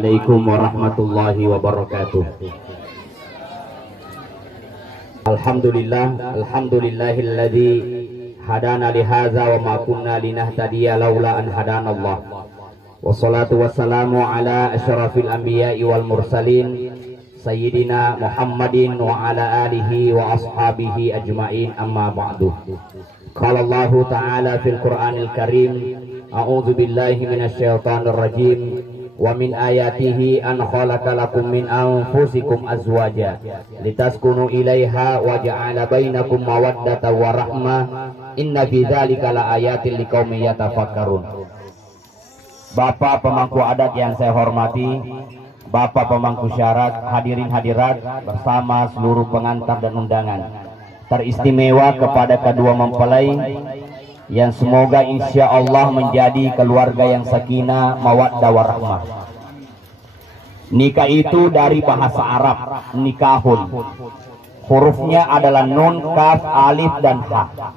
Assalamualaikum warahmatullahi wabarakatuh. Alhamdulillahilladzi hadana lihaza wa ma kunna linahtadiya laula an hadanallah. Wassalatu wassalamu ala asyrafil anbiya'i wal mursalin sayyidina Muhammadin wa ala alihi wa ashabihi ajma'in, amma ba'du. Qala Allah ta'ala fil Qur'anil Karim, a'udzu billahi minasyaitonir rajim. Wa min ayatihi an khalaqa lakum min anfusikum azwaja litaskunu ilaiha wa ja'ala bainakum mawaddatan wa rahmah inna fi dzalika laayatin liqaumin yatafakkarun. Bapak pemangku adat yang saya hormati, Bapak pemangku syarat, hadirin hadirat bersama seluruh pengantar dan undangan, teristimewa kepada kedua mempelai yang semoga insya Allah menjadi keluarga yang sakinah, mawaddah warahmah. Nikah itu dari bahasa Arab, nikahun. Hurufnya adalah nun, kaf, alif, dan ha.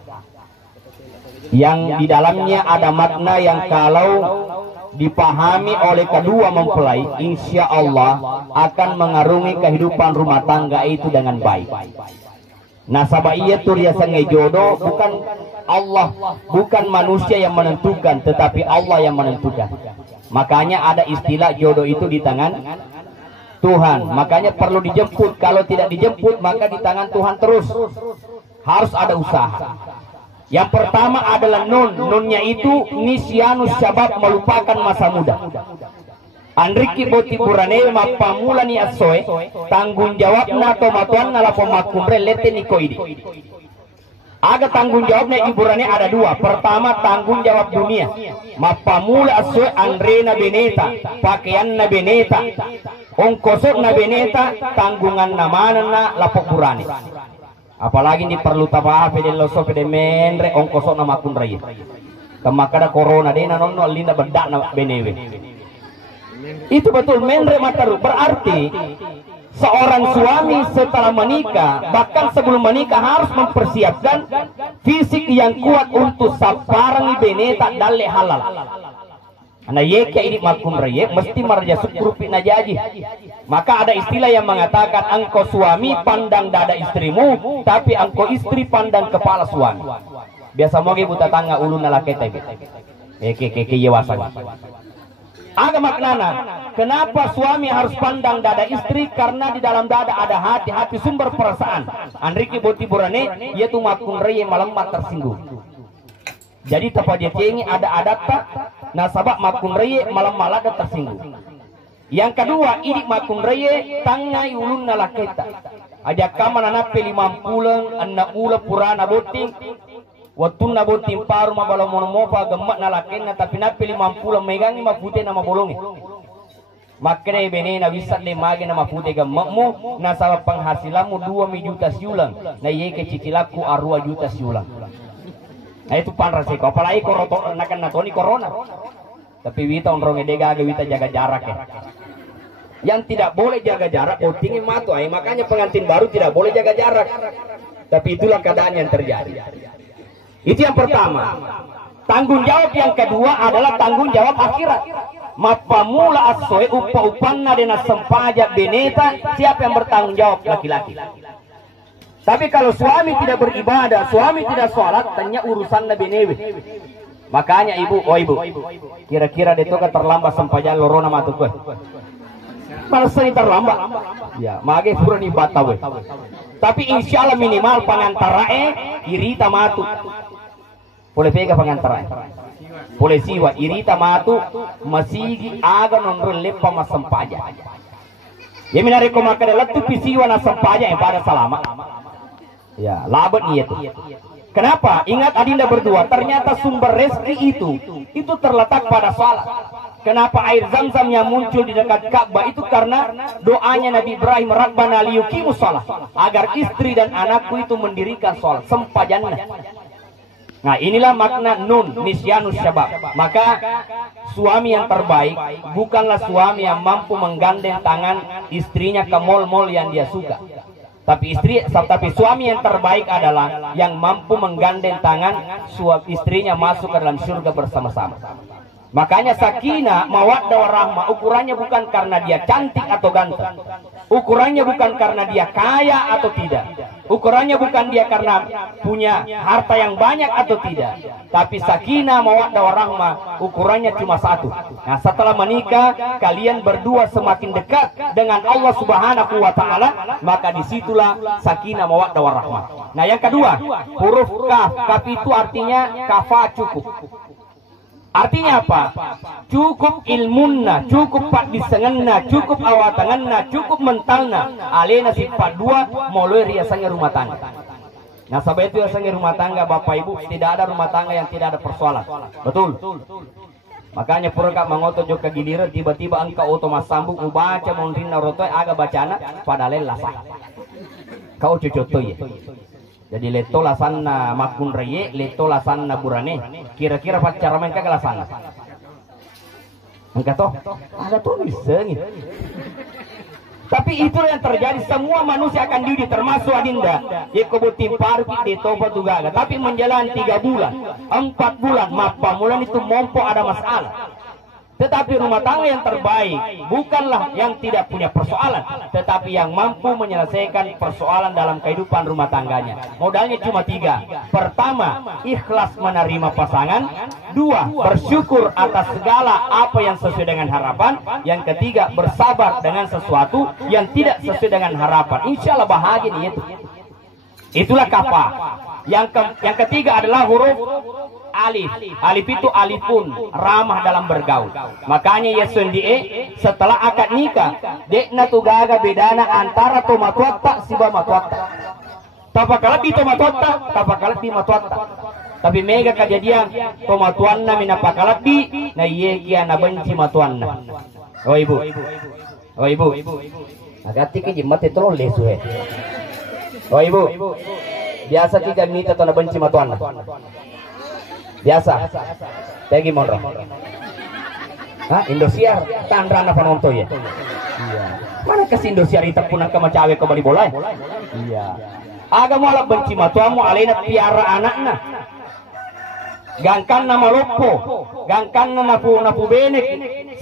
Yang di dalamnya ada makna yang kalau dipahami oleh kedua mempelai, insya Allah akan mengarungi kehidupan rumah tangga itu dengan baik. Nah, sabaiyatu riasange jodoh bukan Allah, bukan manusia yang menentukan, tetapi Allah yang menentukan. Makanya ada istilah jodoh itu di tangan Tuhan. Makanya perlu dijemput. Kalau tidak dijemput maka di tangan Tuhan terus. Harus ada usaha. Yang pertama adalah nun. Nunnya itu nisyanus syabab, melupakan masa muda. Andriki boti burane mapamula ni asoe tanggung jawab na tomatuan nala pemakumre lete nikoidi. Aga tanggung jawabnya iburane ada dua. Pertama tanggung jawab dunia. Mapamula asoe andrena beneta, pakaian na beneta, ongkosok na beneta, tanggungan na mana na lapok burane. Apalagi ini perlu tabah pede loso pede menre ongkosok na makun raya. Kemakada corona dena nono linda bedak na benewe. Itu betul menre mataru. Berarti seorang suami setelah menikah, bahkan sebelum menikah harus mempersiapkan fisik yang kuat untuk saparang beneta dalle halal. Ana yeke ini makum reye mesti marja sukrupi najaji. Maka ada istilah yang mengatakan engkau suami pandang dada istrimu, tapi engkau istri pandang kepala suami. Biasa moge buta tangga ulun nalakete. Eke yewasan. Ada maknana, kenapa suami harus pandang dada istri? Karena di dalam dada ada hati, hati sumber perasaan. Andriki boti burane, yaitu makun reye malemmat tersinggung. Jadi tepat dia cengi ada adat tak, nasabak makun reye malam malada tersinggung. Yang kedua, idik makun reye tangai ulun nalaketa. Ajak kamar anak pelimampulang, anak ula purana boting. Waktu nabo timparu mabalo monomopa gemak nalakenna tapi napili mampulang megangi mapute nama bolongi. Makre bene na bisa le mage nama pute gemakmu nasaba penghasilanmu 2 juta siulang. Na ye ke cicilaku 2 juta siulang. Nah itu panrase ko apalagi koroto nakan natoni corona. Tapi wita onronge dega aga wita jaga jarak ya. Yang tidak boleh jaga jarak tinggi matu ay makanya pengantin baru tidak boleh jaga jarak. Tapi itulah keadaan yang terjadi. Itu yang pertama. Tanggung jawab yang kedua adalah tanggung jawab akhirat. Mapamula asoe upa-upanna dena sempaja beneta, siapa yang bertanggung jawab? Laki-laki. Tapi kalau suami tidak beribadah, suami tidak sholat, tanya urusan na benewe. Makanya ibu, kira-kira itu kan terlambat sempaja lorona matu kue. Malah sering terlambat. Ya, mage pura ni batawe. Tapi insya Allah minimal pangantarae irita matu. Boleh pega pangantarae. Boleh siwa irita matu masigi aga nomor lepa masampaja. Ya minari ko makade latu pisiwa na sampaja yang pada salama. Ya, labat niat. Kenapa? Ingat adinda berdua, ternyata sumber rezeki itu terletak pada salat. Kenapa air zam-zam yang muncul di dekat Ka'bah itu karena doanya Nabi Ibrahim, Rabbana liyuqimus shalah, agar istri dan anakku itu mendirikan salat sempajanna. Nah inilah makna nun nisyanus syabab. Maka suami yang terbaik bukanlah suami yang mampu menggandeng tangan istrinya ke mall-mall yang dia suka. Tapi suami yang terbaik adalah yang mampu menggandeng tangan istrinya masuk ke dalam surga bersama-sama. Makanya sakinah, mawaddah warahmah ukurannya bukan karena dia cantik atau ganteng. Ukurannya bukan karena dia kaya atau tidak. Ukurannya bukan dia karena punya harta yang banyak atau tidak. Tapi sakinah, mawaddah warahmah ukurannya cuma satu. Nah, setelah menikah kalian berdua semakin dekat dengan Allah Subhanahu wa taala, maka disitulah sakinah, mawaddah warahmah. Nah, yang kedua, huruf kaf. Kaf itu artinya kafa, cukup. Artinya apa? Cukup ilmunna, cukup pak disengenna, cukup awatanganna, cukup mentalna. Alena sifat dua, mulai riasannya rumah tangga. Nah, sebab itu riasannya rumah tangga, Bapak Ibu, tidak ada rumah tangga yang tidak ada persoalan. Betul. Makanya purka mengotot juga giliran tiba-tiba engkau otomas sambung ubaca mondrina rotoy aga bacana padahal lasah. Kau cucotoy. Jadi leto lasanna makun reye, leto lasanna burane. Kira-kira cara main kagak lasanna. Engkau toh ada tuh bisa nih. Tapi itu yang terjadi, semua manusia akan diuji termasuk adinda. Dia kebutin parki di tobat juga. Tapi menjalani 3 bulan, 4 bulan, mapa bulan itu mompo ada masalah. Tetapi rumah tangga yang terbaik bukanlah yang tidak punya persoalan, tetapi yang mampu menyelesaikan persoalan dalam kehidupan rumah tangganya. Modalnya cuma 3. Pertama, ikhlas menerima pasangan. 2, bersyukur atas segala apa yang sesuai dengan harapan. Yang ketiga, bersabar dengan sesuatu yang tidak sesuai dengan harapan. Insya Allah bahagia itu. Itulah kafa. Yang ketiga adalah huruf alif. Alif itu alifun, ramah dalam bergaul. Makanya ya sendiri setelah akad nikah, dekna tugaga bedana antara tomatwata siba matwata. Tapakalat di tomatwata, tapakalat di matwata. Tapi mega kejadian tomatuanna minapakalat di, na yegia na benci matuanna. Oh ibu, oh ibu, agati ke jimat itu lo lesu he. Oh ibu, biasa tiga minta atau na benci matuanna. Biasa, tegi monro. Hah, Indosiar, tandrana panonto ya. Iya. Mana kasih Indosiar itu punang ke macawe ke bali bola? Iya. Aga mo ala benci matuamu alena piara anakna. Gangkan nama lopo, gangkan napu benek.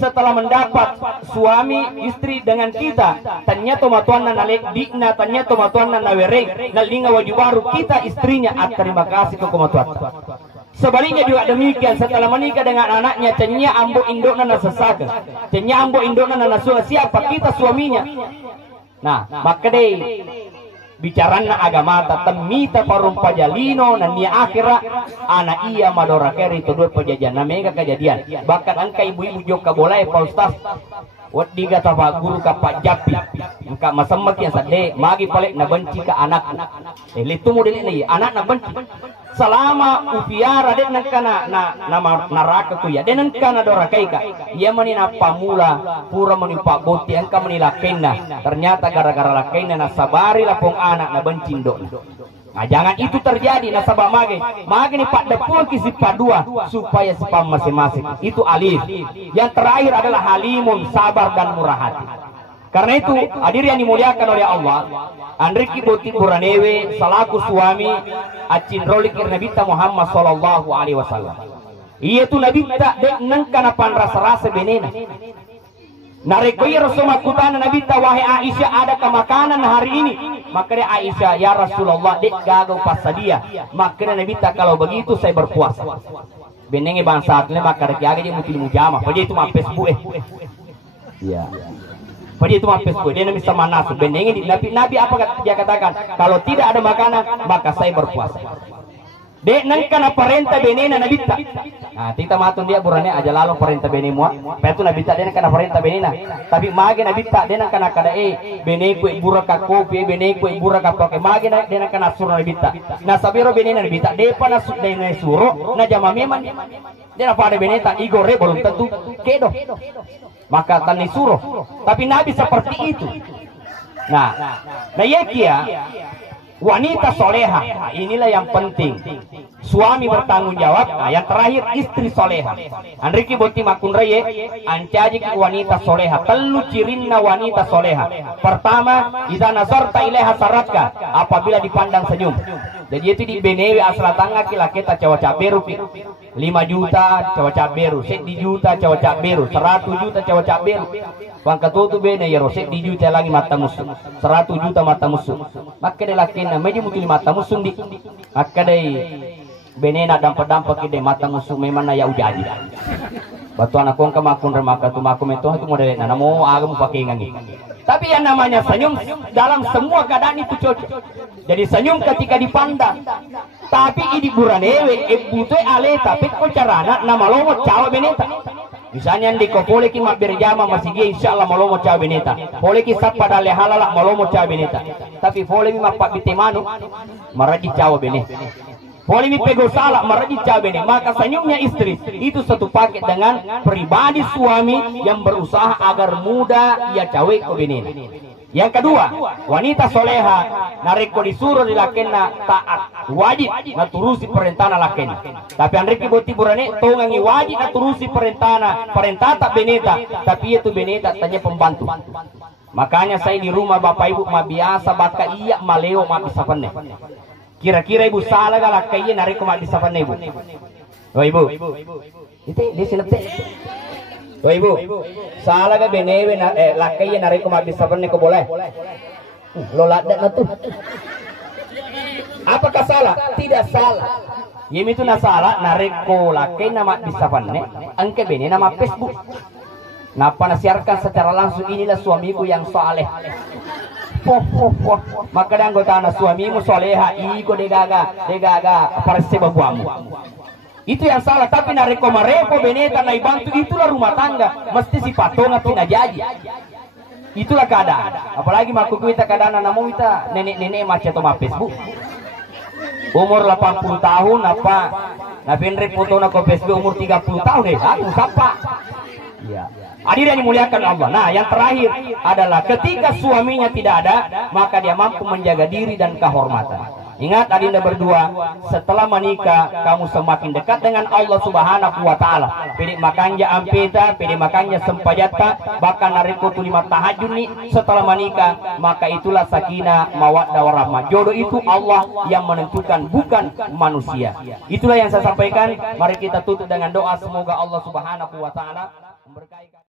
Setelah mendapat suami istri dengan kita, ternyata matuan nalek dikna, ternyata matuan nawereng, nalinga wajib baru kita istrinya. Terima kasih ke matuan. Sebaliknya juga demikian, setelah menikah dengan anaknya, cenya ambo indokna na sesaka, cenya ambo indokna na nasuha, siapa kita suaminya. Nah, maka deh bicarana agama temita parum pajalino na nia akhira anak iya madora keri itu dua pajajan na mega kejadian. Bahkan angka ibu-ibu joka boleh Pak Ustaz wat diga tapa guru ka Pak Japi angka masemek yang sade magi palek na benci ka anak litu model ini anak na benci selama upiara den kana nama neraka ku ya den kana dora kaika ia menina pamula pura menimpa boti angka menilakena ternyata gara-gara lakena na sabari lapong anak na benci ndok. Nah, jangan itu terjadi nasabah mage ni pak depul kisi padua supaya sepam masing-masing itu alif. Yang terakhir adalah halimun, sabar dan murah hati. Karena itu hadir yang dimuliakan oleh Allah, Andriki Boti Buranewe selaku suami acin rolik Nabita Muhammad sallallahu alaihi wasallam. Iya tu Nabita dek nengkana pan rasa-rasa benena. Narekoi Rasulullah kutana Nabita wahai Aisyah ada ke makanan hari ini. Makanya Aisyah ya Rasulullah dek gagau pasadia. Makanya Nabita kalau begitu saya berpuasa. Benenge bangsa atlet maka rekiage dia mesti mujamah. Pada itu mah Facebook Iya. Pada itu mah Facebook dia bisa manas. Benenge Nabi apa dia katakan? Kalau tidak ada makanan maka saya berpuasa. Dek nangkana parenta benena Nabita. Nah, kita matun dia burane aja lalu parenta bene mua. Petu Nabita dia nangkana parenta benena. Tapi mage Nabita dia nangkana kada bene ku ibura ka kopi, bene ku ibura ka toke. Mage dia nangkana suru Nabita. Nah, sabiro benena Nabita de pana sudena suru na jama meman. Dia pada beneta igore belum tentu kedo. Maka tani suru. Tapi Nabi seperti itu. Nah yekia wanita soleha, inilah yang penting. Suami bertanggung jawab. Nah, yang terakhir istri soleha. Andriki Boti Makun Reye, ancaji wanita soleha. Telu cirinna wanita soleha. Pertama, idza nazarta ilaiha saratka, apabila dipandang senyum. Jadi itu di Benewe asal tangga laki ta cawa caberu 5 juta cawa caberu, set di juta cawa caberu, 100 juta cawa caberu. Pangkat tu bene ya roset di juta lagi mata musuh, 100 juta mata musuh. Maka de laki na meji mutul mata musuh di. Maka de benena dampak-dampak de mata musuh memang na ya ujaji. Batu anak kong kamakun remaka tu makum itu model na namo agam pakai ngangi. Tapi yang namanya senyum dalam semua keadaan itu cocok. Jadi senyum ketika dipandang. Tapi di buranewe ebute ale tapi ko carana na malomo cawa beneta. Misalnya di kopoleki mak berjama masih ge insyaallah malomo cawa beneta. Poleki sap pada lehalala malomo cawa beneta. Tapi polemi mak pak bitemanu maradi cawa beneta. Polemi pego salah maradi cawa beneta. Maka senyumnya istri itu satu paket dengan pribadi suami yang berusaha agar muda ia cawe ko beneta. Yang kedua, wanita soleha nareko disuruh dilakena taat, wajib naturusi perintah lakena. Tapi andreki boti burane tongangi wajib naturusi perintah tak beneta, tapi itu beneta tanya pembantu. Makanya saya di rumah bapak ibu mah biasa baka iya maleo mah bisa penne. Kira-kira ibu salah galak kaya nareko mah bisa penne ibu. Oh ibu, itu di sini oh ibu, salah ga benewe lakai yang nariko mabis sabarnya ko boleh? Lo ladat na tuh. Apakah salah? Tidak salah. Yemi itu na salah nariko lakai nama bisabarnya, angke bene nama Facebook. Napa nasiarkan secara langsung inilah suamiku yang soleh. Maka dia anggota anak suamimu soleha, iko degaga parse babuamu. Itu yang salah, tapi nareko mareko beneta na ibantu itulah rumah tangga, mesti si patonga tina jaji. Itulah keadaan. Apalagi maku kita keadaan namu kita nenek-nenek macam to Facebook. Umur 80 tahun apa? Na penre foto na ko Facebook umur 30 tahun aku sapa. Ya. Hadirin dimuliakan Allah. Nah, yang terakhir adalah ketika suaminya tidak ada, maka dia mampu menjaga diri dan kehormatan. Ingat adinda berdua, setelah menikah kamu semakin dekat dengan Allah Subhanahu wa taala. Pede makanya ampeta, pede makanya sempajata, bahkan nariko tulima tahajud nih setelah menikah, maka itulah sakinah mawaddah warahmah. Jodoh itu Allah yang menentukan, bukan manusia. Itulah yang saya sampaikan. Mari kita tutup dengan doa, semoga Allah Subhanahu wa taala memberkahi